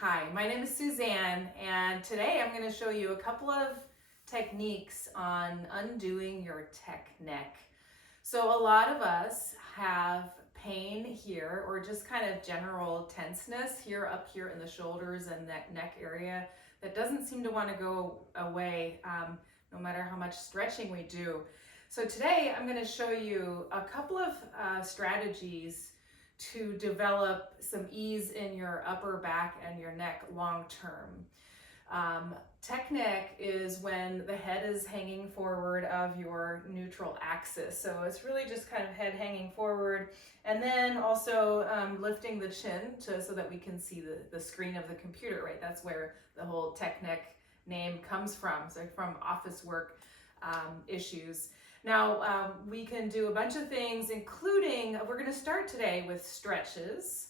Hi, my name is Suzanne, and today I'm going to show you a couple of techniques on undoing your tech neck. So a lot of us have pain here or just kind of general tenseness here up here in the shoulders and neck area that doesn't seem to want to go away no matter how much stretching we do. So today I'm going to show you a couple of strategies to develop some ease in your upper back and your neck long term. Tech neck is when the head is hanging forward of your neutral axis. So it's really just kind of head hanging forward, and then also lifting the chin so that we can see the screen of the computer, right? That's where the whole tech neck name comes from, so from office work issues. Now, we can do a bunch of things, including, we're going to start today with stretches.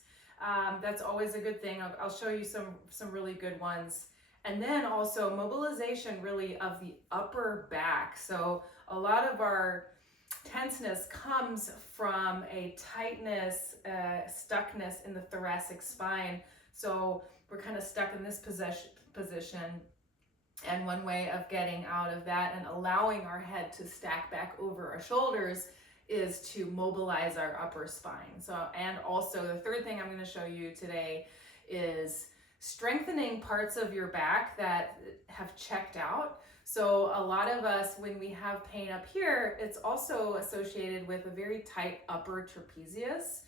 That's always a good thing. I'll show you some really good ones. And then also mobilization really of the upper back. So a lot of our tenseness comes from a tightness, stuckness in the thoracic spine. So we're kind of stuck in this position. And one way of getting out of that and allowing our head to stack back over our shoulders is to mobilize our upper spine. So, and also the third thing I'm going to show you today is strengthening parts of your back that have checked out. So a lot of us, when we have pain up here, it's also associated with a very tight upper trapezius.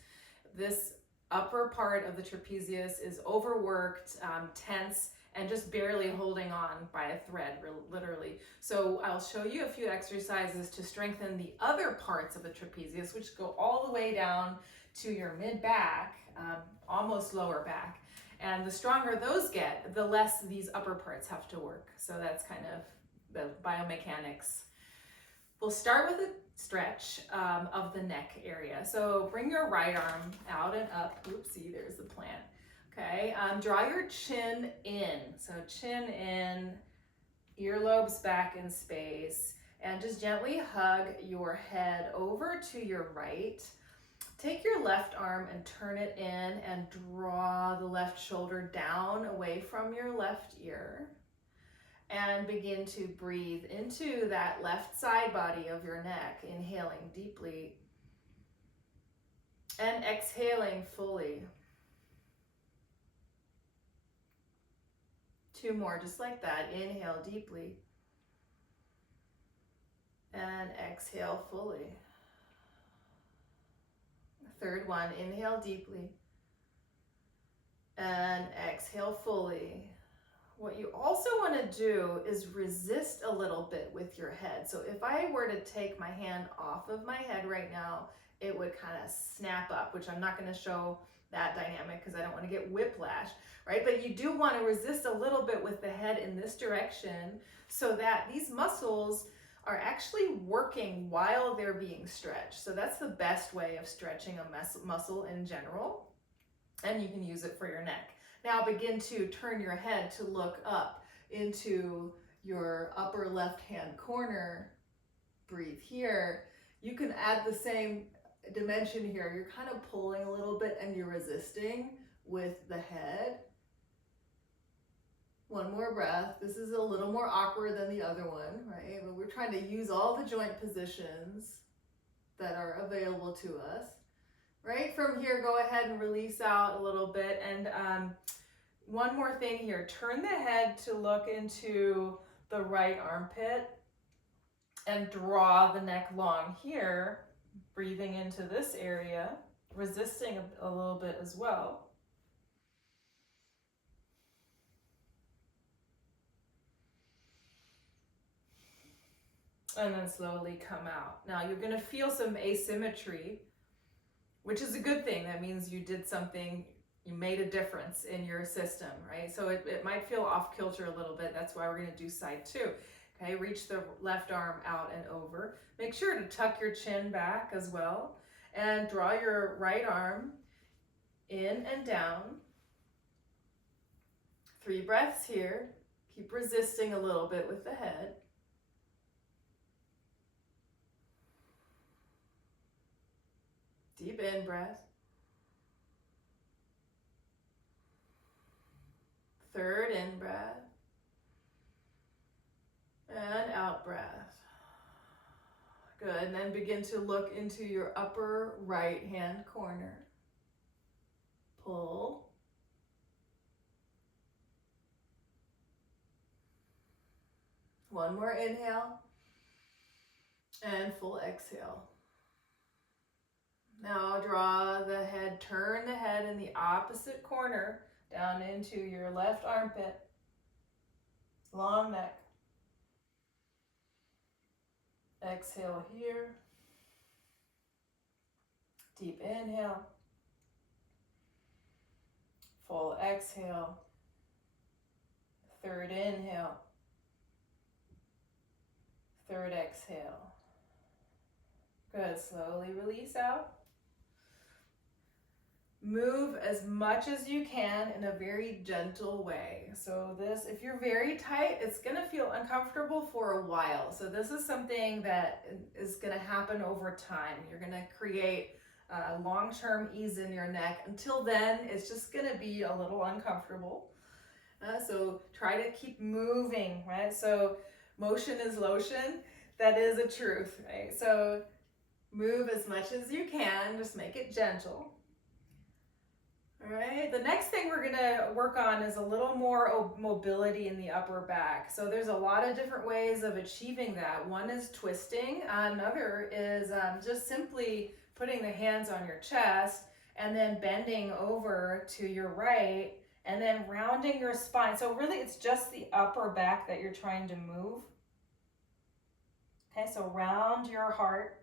This upper part of the trapezius is overworked, tense, and just barely holding on by a thread, literally. So I'll show you a few exercises to strengthen the other parts of the trapezius, which go all the way down to your mid-back, almost lower back. And the stronger those get, the less these upper parts have to work. So that's kind of the biomechanics. We'll start with a stretch of the neck area. So bring your right arm out and up. Oopsie, there's the plant. Okay, draw your chin in. So chin in, earlobes back in space, and just gently hug your head over to your right. Take your left arm and turn it in and draw the left shoulder down away from your left ear. And begin to breathe into that left side body of your neck, inhaling deeply and exhaling fully. 2 more, just like that. Inhale deeply and exhale fully. Third one, inhale deeply and exhale fully. What you also want to do is resist a little bit with your head. So if I were to take my hand off of my head right now, it would kind of snap up, which I'm not going to show that dynamic because I don't want to get whiplash, right? But you do want to resist a little bit with the head in this direction so that these muscles are actually working while they're being stretched. So that's the best way of stretching a muscle in general, and you can use it for your neck. Now begin to turn your head to look up into your upper left-hand corner. Breathe here. You can add the same dimension here. You're kind of pulling a little bit and you're resisting with the head. One more breath. This is a little more awkward than the other one, right? But we're trying to use all the joint positions that are available to us. Right, from here, go ahead and release out a little bit. And one more thing here, turn the head to look into the right armpit and draw the neck long here, breathing into this area, resisting a little bit as well. And then slowly come out. Now you're going to feel some asymmetry, which is a good thing. That means you did something, you made a difference in your system, right? So it might feel off kilter a little bit. That's why we're going to do side 2. Okay, reach the left arm out and over. Make sure to tuck your chin back as well. And draw your right arm in and down. 3 breaths here. Keep resisting a little bit with the head. Deep in breath. Third in breath. And out breath. Good, and then begin to look into your upper right hand corner. Pull. One more inhale. And full exhale. Now draw the head, turn the head in the opposite corner down into your left armpit. Long neck. Exhale here. Deep inhale. Full exhale. Third inhale. Third exhale. Good. Slowly release out. Move as much as you can in a very gentle way. So this, if you're very tight, it's going to feel uncomfortable for a while. So this is something that is going to happen over time. You're going to create long-term ease in your neck. Until then, it's just going to be a little uncomfortable. So try to keep moving, right? So motion is lotion. That is a truth, right? So move as much as you can. Just make it gentle. All right, the next thing we're gonna work on is a little more mobility in the upper back. So there's a lot of different ways of achieving that. One is twisting, another is just simply putting the hands on your chest and then bending over to your right and then rounding your spine. So really it's just the upper back that you're trying to move. Okay, so round your heart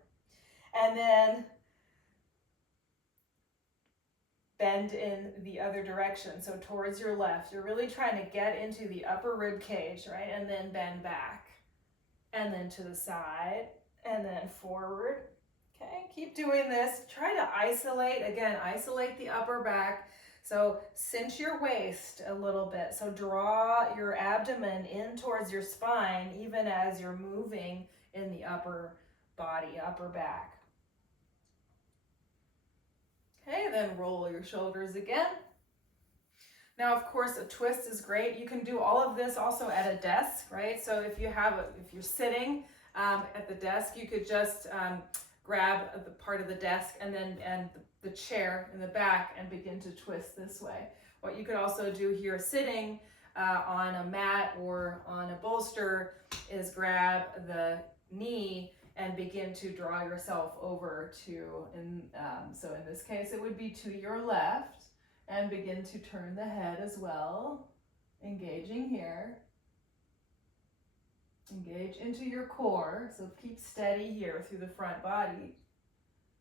and then bend in the other direction, so towards your left. You're really trying to get into the upper rib cage, right? And then bend back, and then to the side, and then forward. Okay, keep doing this. Try to isolate the upper back. So cinch your waist a little bit. So draw your abdomen in towards your spine, even as you're moving in the upper body, upper back. Okay, then roll your shoulders again. Now, of course, a twist is great. You can do all of this also at a desk, right? So if you're sitting at the desk, you could just grab the part of the desk and the chair in the back and begin to twist this way. What you could also do here sitting on a mat or on a bolster is grab the knee and begin to draw yourself over to, so in this case it would be to your left, and begin to turn the head as well, engaging here. Engage into your core, so keep steady here through the front body,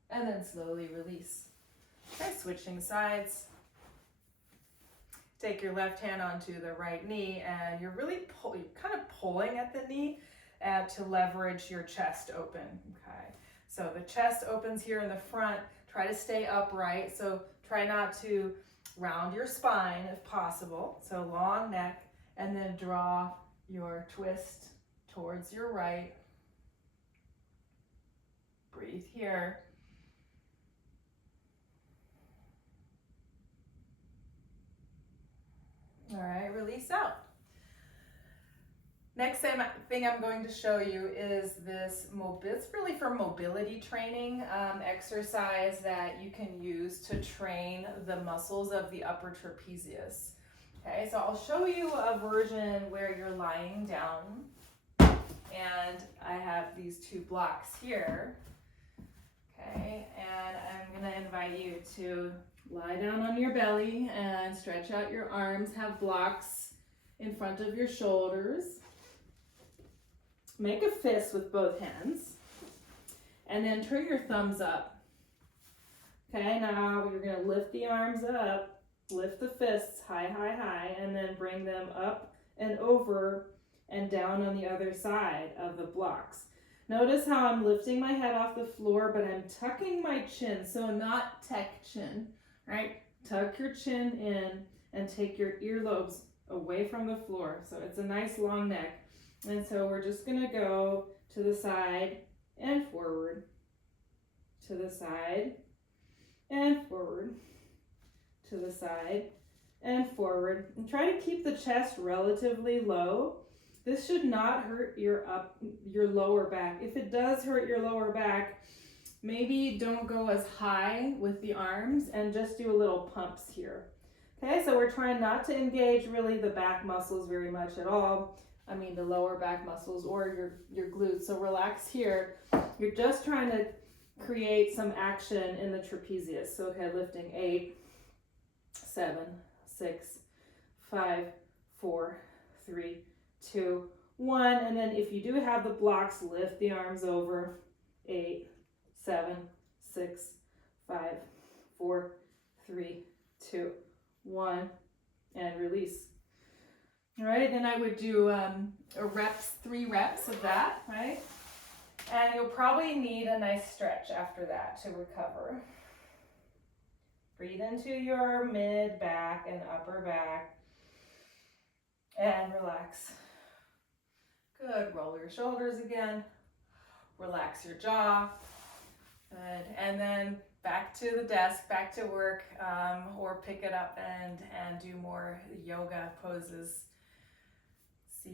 and then slowly release. Okay, switching sides. Take your left hand onto the right knee, and you're really kind of pulling at the knee to leverage your chest open. Okay, so the chest opens here in the front. Try to stay upright, so try not to round your spine if possible. So long neck, and then draw your twist towards your right. Breathe here. All right, release out. Next thing I'm going to show you is this, it's really for mobility training exercise that you can use to train the muscles of the upper trapezius. Okay, so I'll show you a version where you're lying down, and I have these two blocks here. Okay, and I'm gonna invite you to lie down on your belly and stretch out your arms, have blocks in front of your shoulders. Make a fist with both hands, and then turn your thumbs up. Okay, now you're gonna lift the arms up, lift the fists high, high, high, and then bring them up and over and down on the other side of the blocks. Notice how I'm lifting my head off the floor, but I'm tucking my chin, so not tech chin, right? Tuck your chin in and take your earlobes away from the floor, so it's a nice long neck. And so we're just gonna go to the side and forward, to the side and forward, to the side and forward. And try to keep the chest relatively low. This should not hurt your lower back. If it does hurt your lower back, maybe don't go as high with the arms and just do a little pumps here. Okay, so we're trying not to engage really the back muscles very much at all. I mean the lower back muscles or your glutes. So relax here. You're just trying to create some action in the trapezius. So okay, lifting 8, 7, 6, 5, 4, 3, 2, 1. And then if you do have the blocks, lift the arms over. 8, 7, 6, 5, 4, 3, 2, 1, and release. All right, then I would do reps, 3 reps of that, right? And you'll probably need a nice stretch after that to recover. Breathe into your mid back and upper back and relax. Good, roll your shoulders again. Relax your jaw. Good, and then back to the desk, back to work, or pick it up and do more yoga poses.